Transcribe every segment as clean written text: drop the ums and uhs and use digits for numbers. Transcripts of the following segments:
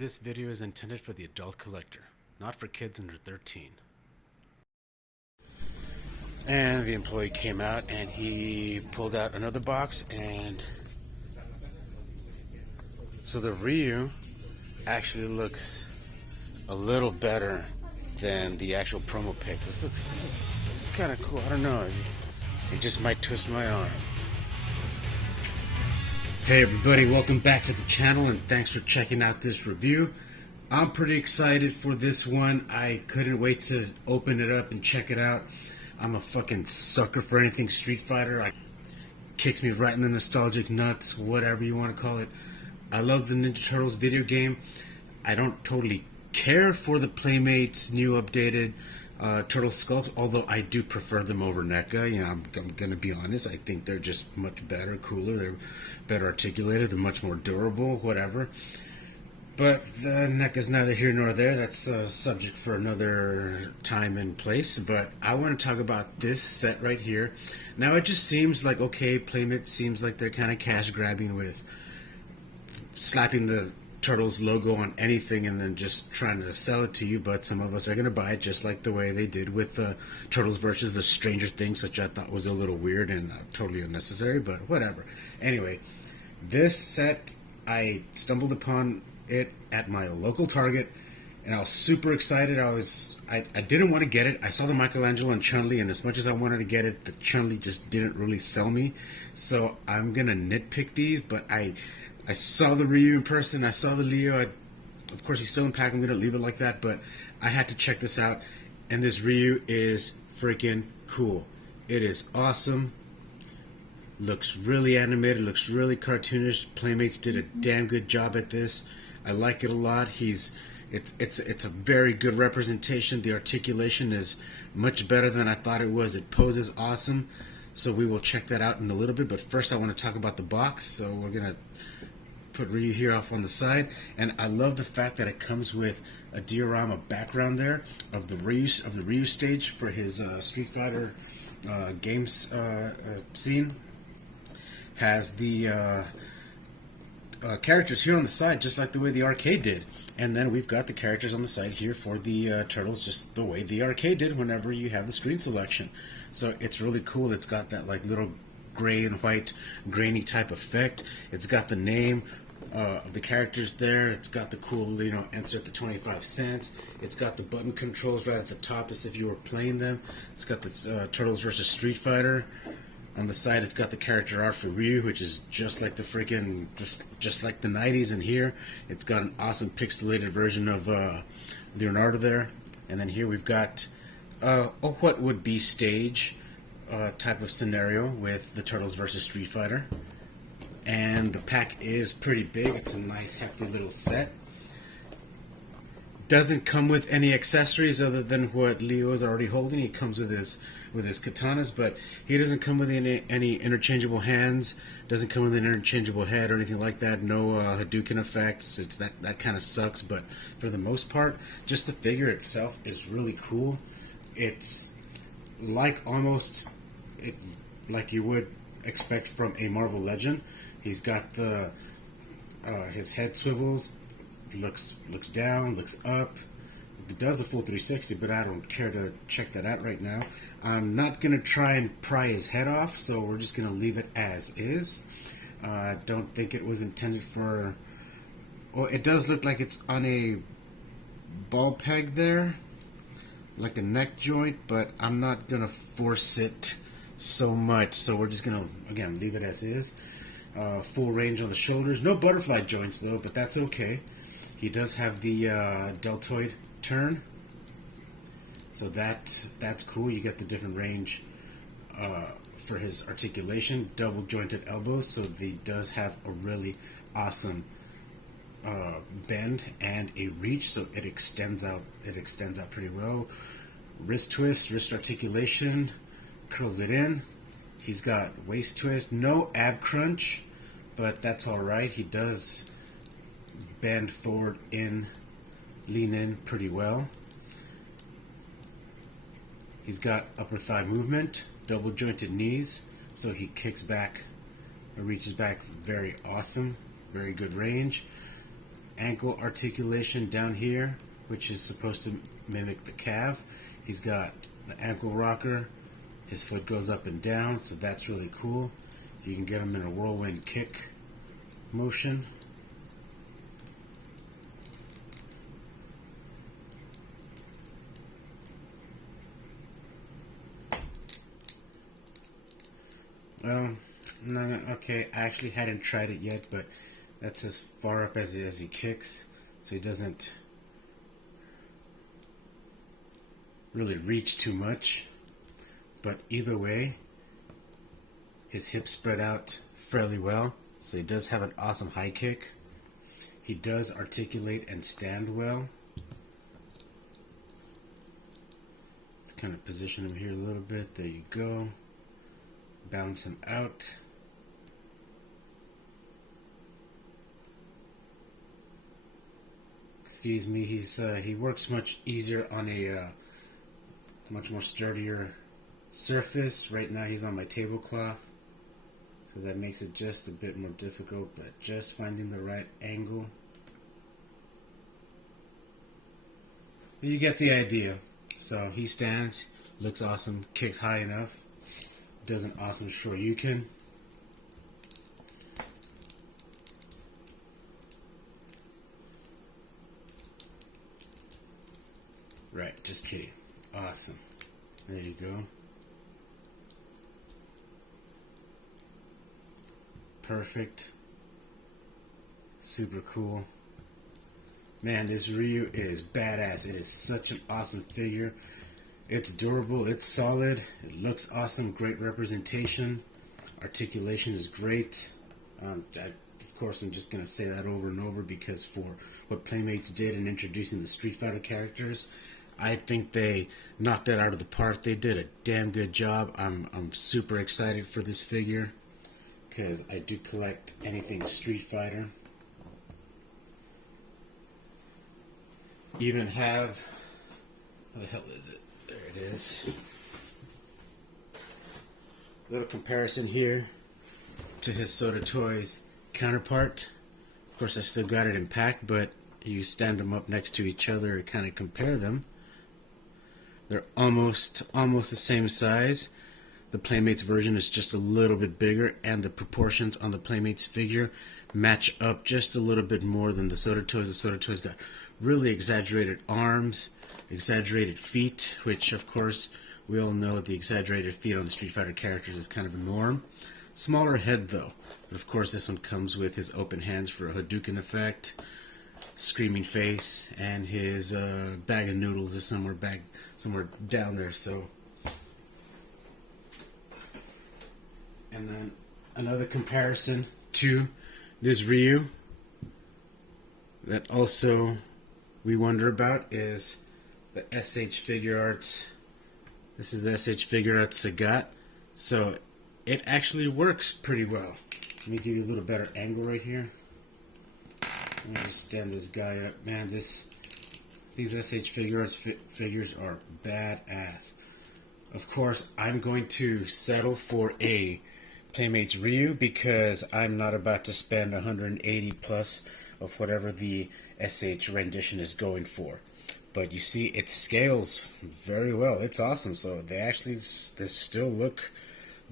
This video is intended for the adult collector, not for kids under 13. And the employee came out and he pulled out another box, and so the Ryu actually looks a little better than the actual promo pic. This is kind of cool. I don't know. It just might twist my arm. Hey everybody, welcome back to the channel and thanks for checking out this review. I'm pretty excited for this one. I couldn't wait to open it up and check it out. I'm a fucking sucker for anything Street Fighter. It kicks me right in the nostalgic nuts, whatever you want to call it. I love the Ninja Turtles video game. I don't totally care for the Playmates new updated turtle sculpt, although I do prefer them over NECA. You know, I'm gonna be honest. I think they're just much better, cooler. They're better articulated. They're much more durable, whatever. But NECA's neither here nor there. That's a subject for another time and place. But I want to talk about this set right here. Now it just seems like, okay, Playmates seems like they're kind of cash grabbing with slapping the Turtles logo on anything and then just trying to sell it to you, but some of us are going to buy it just like the way they did with Turtles versus the Stranger Things, which I thought was a little weird and totally unnecessary, but whatever. Anyway, this set, I stumbled upon it at my local Target and I was super excited. I didn't want to get it. I saw the Michelangelo and Chun-Li, and as much as I wanted to get it, the Chun-Li just didn't really sell me. So I'm going to nitpick these, but I saw the Ryu in person. I saw the Leo. Of course, he's still in pack. I'm going to leave it like that. But I had to check this out. And this Ryu is freaking cool. It is awesome. Looks really animated. Looks really cartoonish. Playmates did a damn good job at this. I like it a lot. It's a very good representation. The articulation is much better than I thought it was. It poses awesome. So we will check that out in a little bit. But first I want to talk about the box. So we're going to put Ryu here off on the side, and I love the fact that it comes with a diorama background there of the Ryu stage for his Street Fighter games scene. Has the characters here on the side just like the way the arcade did, and then we've got the characters on the side here for the Turtles just the way the arcade did whenever you have the screen selection. So it's really cool. It's got that like little gray and white grainy type effect. It's got the name of the characters there. It's got the cool, you know, insert the 25 cents. It's got the button controls right at the top as if you were playing them. It's got the Turtles versus Street Fighter. On the side, it's got the character art for Ryu, which is just like the freaking, just like the 90s. And here, it's got an awesome pixelated version of Leonardo there. And then here we've got what would be stage type of scenario with the Turtles versus Street Fighter. And the pack is pretty big. It's a nice hefty little set. Doesn't come with any accessories other than what Leo is already holding. He comes with his katanas, but he doesn't come with any interchangeable hands. Doesn't come with an interchangeable head or anything like that. No Hadouken effects. It's that kind of sucks. But for the most part, just the figure itself is really cool. It's like like you would expect from a Marvel Legend. He's got the his head swivels, looks down, looks up. It does a full 360, but I don't care to check that out right now. I'm not gonna try and pry his head off, so we're just gonna leave it as is. I don't think it was intended for. Well, it does look like it's on a ball peg there, like a neck joint, but I'm not gonna force it so much, so we're just gonna again leave it as is. Full range on the shoulders, no butterfly joints though, but that's okay. He does have the deltoid turn, so that's cool. You get the different range for his articulation. Double jointed elbows, so he does have a really awesome bend and a reach, so it extends out pretty well. Wrist twist, wrist articulation, curls it in. He's got waist twist, no ab crunch, but that's alright. He does bend forward in, lean in pretty well. He's got upper thigh movement, double jointed knees, so he kicks back or reaches back very awesome, very good range. ankle articulation down here, which is supposed to mimic the calf. He's got the ankle rocker. His foot goes up and down, so that's really cool. You can get him in a whirlwind kick motion. No, okay, I actually hadn't tried it yet, but that's as far up as he kicks, so he doesn't really reach too much. But either way, his hips spread out fairly well, so he does have an awesome high kick. He does articulate and stand well. Let's kind of position him here a little bit. There you go. Balance him out. Excuse me, he works much easier on a much more sturdier surface. Right now he's on my tablecloth, so that makes it just a bit more difficult, but just finding the right angle. You get the idea. So he stands, looks awesome, kicks high enough, does an awesome shoryuken. Right, just kidding. Awesome. There you go. Perfect. Super cool. Man, this Ryu is badass. It is such an awesome figure. It's durable, it's solid, it looks awesome, great representation. Articulation is great. Of course, I'm just going to say that over and over because for what Playmates did in introducing the Street Fighter characters, I think they knocked that out of the park. They did a damn good job. I'm super excited for this figure because I do collect anything Street Fighter. Even have, what the hell is it? There it is. Little comparison here to his Soda Toys counterpart. Of course, I still got it in pack, but you stand them up next to each other and kind of compare them. They're almost the same size. The Playmates version is just a little bit bigger, and the proportions on the Playmates figure match up just a little bit more than the Soda Toys. The Soda Toys got really exaggerated arms, exaggerated feet, which of course we all know the exaggerated feet on the Street Fighter characters is kind of a norm. Smaller head though. But of course this one comes with his open hands for a Hadouken effect, screaming face, and his bag of noodles is somewhere down there. So, and then another comparison to this Ryu that also we wonder about is the SH Figure Arts. This is the SH Figure Arts Sagat. So it actually works pretty well. Let me give you a little better angle right here. Let me just stand this guy up. Man, these SH Figure Arts figures are badass. Of course, I'm going to settle for a Playmates Ryu because I'm not about to spend 180 plus of whatever the SH rendition is going for. But you see, it scales very well. It's awesome. So they still look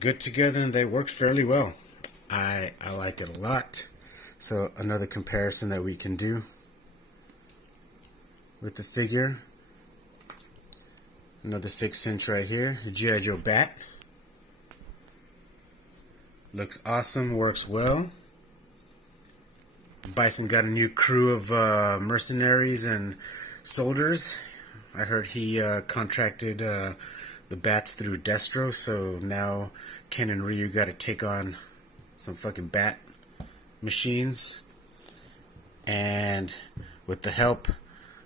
good together and they work fairly well. I like it a lot. So another comparison that we can do with the figure. Another 6-inch right here. A G.I. Joe bat. Looks awesome, works well. Bison got a new crew of mercenaries and soldiers. I heard he contracted the bats through Destro, so now Ken and Ryu got to take on some fucking bat machines. And with the help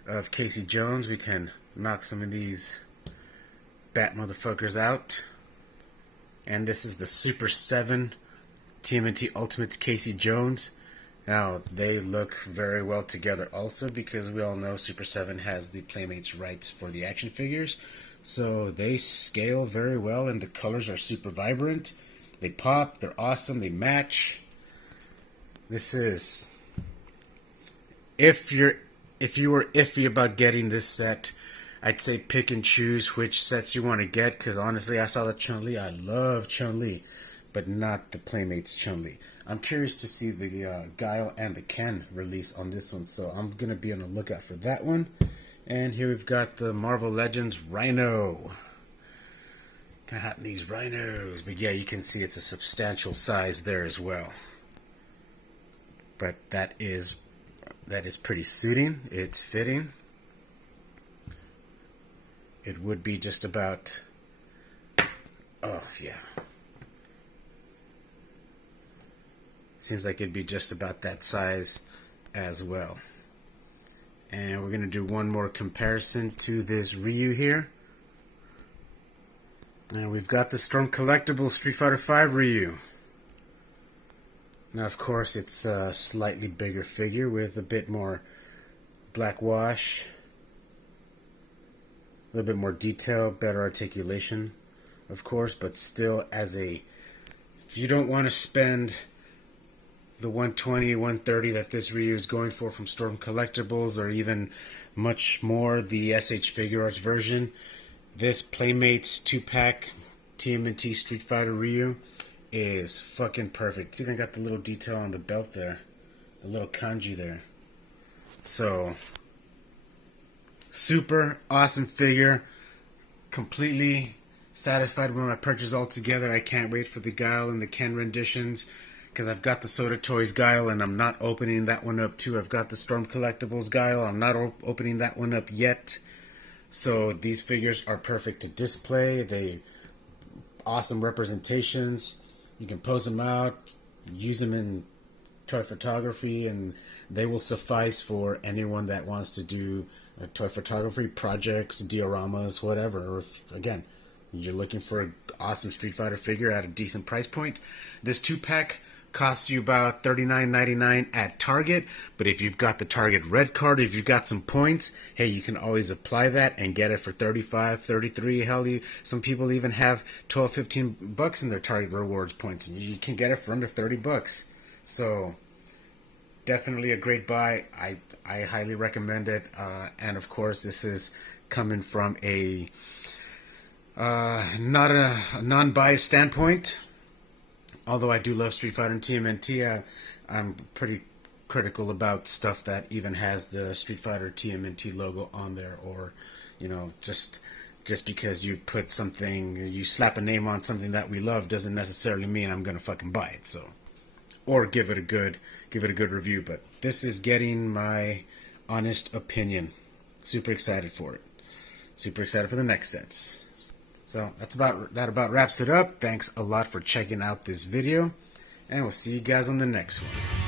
of Casey Jones, we can knock some of these bat motherfuckers out. And this is the Super 7 TMNT Ultimates Casey Jones. Now, they look very well together also because we all know Super 7 has the Playmates rights for the action figures. So they scale very well and the colors are super vibrant. They pop, they're awesome, they match. It's if you were iffy about getting this set, I'd say pick and choose which sets you want to get, because honestly, I saw the Chun-Li. I love Chun-Li, but not the Playmates Chun-Li. I'm curious to see the Guile and the Ken release on this one, so I'm going to be on the lookout for that one. And here we've got the Marvel Legends Rhino. Got these rhinos, but yeah, you can see it's a substantial size there as well. But that is pretty suiting. It's fitting. It would be just about, oh yeah, seems like it'd be just about that size as well. And we're going to do one more comparison to this Ryu here. And we've got the Storm Collectibles Street Fighter V Ryu. Now, of course, it's a slightly bigger figure with a bit more black wash, a little bit more detail, better articulation, of course, but still, if you don't want to spend the 120, 130 that this Ryu is going for from Storm Collectibles, or even much more, the SH Figure Arts version, this Playmates 2-pack TMNT Street Fighter Ryu is fucking perfect. It's even got the little detail on the belt there, the little kanji there. So, super awesome figure. Completely satisfied with my purchase altogether. I can't wait for the Guile and the Ken renditions, because I've got the Soda Toys Guile and I'm not opening that one up too. I've got the Storm Collectibles Guile. I'm not opening that one up yet. So these figures are perfect to display. They awesome representations. You can pose them out, use them in toy photography, and they will suffice for anyone that wants to do toy photography projects, dioramas, whatever. Or if, again, you're looking for an awesome Street Fighter figure at a decent price point, this 2-pack costs you about $39.99 at Target, but if you've got the Target Red Card, if you've got some points, hey, you can always apply that and get it for $35, $33. Hell, some people even have $12, $15 in their Target Rewards points, and you can get it for under $30. So definitely a great buy. I highly recommend it, and of course, this is coming from a not a non-biased standpoint. Although I do love Street Fighter and TMNT, I'm pretty critical about stuff that even has the Street Fighter TMNT logo on there, or, you know, just because you put something, you slap a name on something that we love doesn't necessarily mean I'm gonna fucking buy it. So, or give it a good review. But this is getting my honest opinion. Super excited for it. Super excited for the next sets. So that about wraps it up. Thanks a lot for checking out this video, and we'll see you guys on the next one.